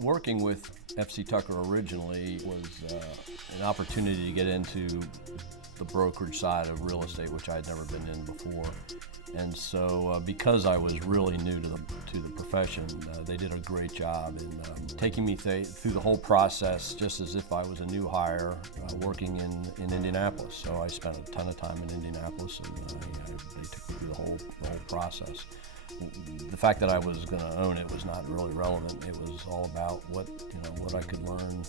Working with FC Tucker originally was an opportunity to get into the brokerage side of real estate, which I had never been in before. And so because I was really new to the profession, they did a great job in taking me through the whole process just as if I was a new hire working in Indianapolis. So I spent a ton of time in Indianapolis, and they took me through the whole process. The fact that I was going to own it was not really relevant. It was all about what I could learn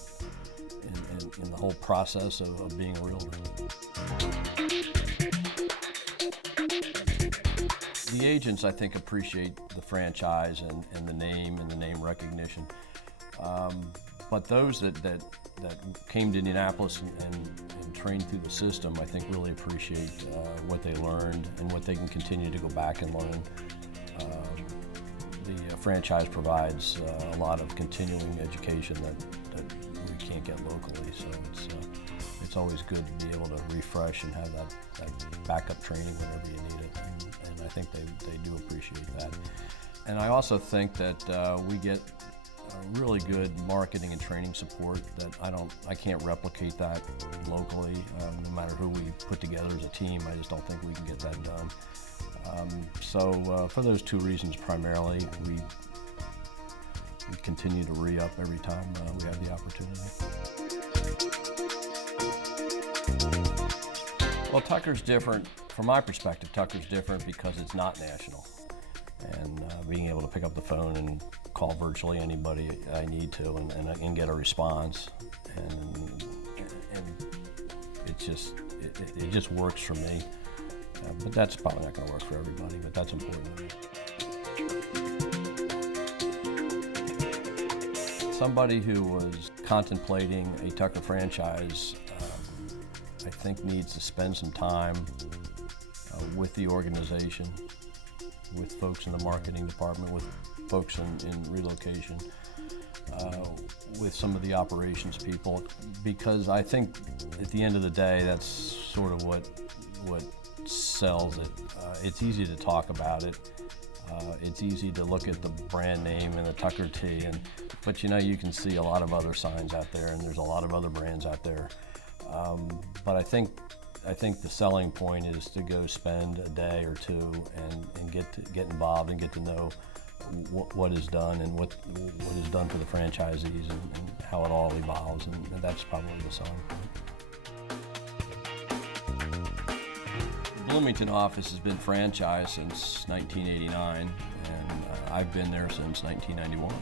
in the whole process of being a realtor. The agents, I think, appreciate the franchise and the name recognition. But those that came to Indianapolis and trained through the system, I think, really appreciate what they learned and what they can continue to go back and learn. The franchise provides a lot of continuing education that we can't get locally, so it's always good to be able to refresh and have that backup training whenever you need it, and I think they do appreciate that. And I also think that we get really good marketing and training support that I can't replicate that locally. No matter who we put together as a team, I just don't think we can get that done. So for those two reasons primarily, we continue to re-up every time we have the opportunity. Well, Tucker's different. From my perspective, Tucker's different because it's not national. And being able to pick up the phone and call virtually anybody I need to and get a response. And it just works for me. But that's probably not going to work for everybody, but that's important to me. Somebody who was contemplating a Tucker franchise, I think needs to spend some time with the organization, with folks in the marketing department, with folks in relocation, with some of the operations people, because I think at the end of the day, that's sort of what sells it. It's easy to talk about it. It's easy to look at the brand name and the Tucker T, but you can see a lot of other signs out there, and there's a lot of other brands out there. But I think the selling point is to go spend a day or two and get involved and get to know what is done and what is done for the franchisees and how it all evolves, and that's probably the selling point. The Bloomington office has been franchised since 1989, and I've been there since 1991.